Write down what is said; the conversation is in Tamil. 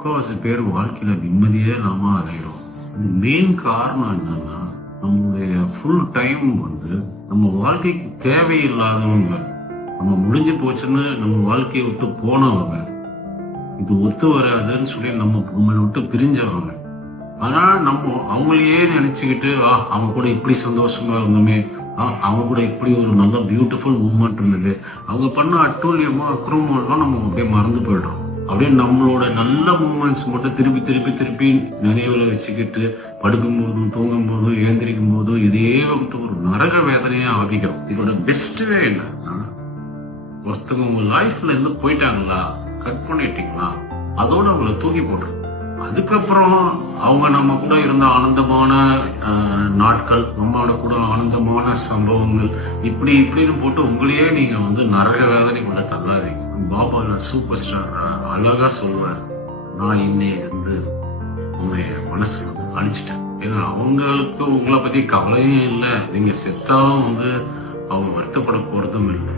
முக்கால்வாசி பேர் வாழ்க்கையில நிம்மதியே இல்லாம அலைகிறோம். அது மெயின் காரணம் என்னன்னா, நம்மளுடைய ஃபுல் டைம் நம்ம வாழ்க்கைக்கு தேவையில்லாதவங்க, நம்ம முடிஞ்சு போச்சுன்னு நம்ம வாழ்க்கையை விட்டு போனவங்க, இது ஒத்து வராதுன்னு சொல்லி நம்மளை விட்டு பிரிஞ்சவங்க. ஆனா நம்ம அவங்களையே நினைச்சுக்கிட்டு அவங்க கூட இப்படி சந்தோஷமா இருந்தோமே, அவங்க கூட இப்படி ஒரு நல்ல பியூட்டிஃபுல் மூமெண்ட் இருந்தது, அவங்க பண்ண அட்டூழியமா அக்கிரமம் எல்லாம் நம்ம அப்படியே மறந்து போயிடுறோம். அப்படியே நம்மளோட நல்ல மூமெண்ட்ஸ் மட்டும் திருப்பி திருப்பி திருப்பி நினைவுல வச்சுக்கிட்டு படுக்கும் போதும் தூங்கும் போதும் எழுந்திரிக்கும் போதும் இதே ஒரு நரக வேதனையா ஆகிக்கிறோம். இதோட பெஸ்ட் வே என்ன? ஒருத்தவங்க உங்க லைஃப்ல இருந்து போயிட்டாங்களா, கட் பண்ணிட்டீங்களா, அதோட அவங்கள தூக்கி போட்டுரும். அதுக்கப்புறம் அவங்க நம்ம கூட இருந்த ஆனந்தமான நாட்கள், நம்மளோட கூட ஆனந்தமான சம்பவங்கள், இப்படி இப்படின்னு போட்டு உங்களையே நீங்க நரக வேதனைக்குள்ள தள்ளாதீங்க. பாபா சூப்பர் ஸ்டார் அழகா சொல்லுவார், நான் இன்னையிலிருந்து உன்னை மனசுல அழிச்சிட்டேன். ஏன்னா அவங்களுக்கு உங்களை பத்தி கவலையும் இல்லை, நீங்க செத்தாலும் அவங்க வருத்தப்பட போறதும் இல்லை.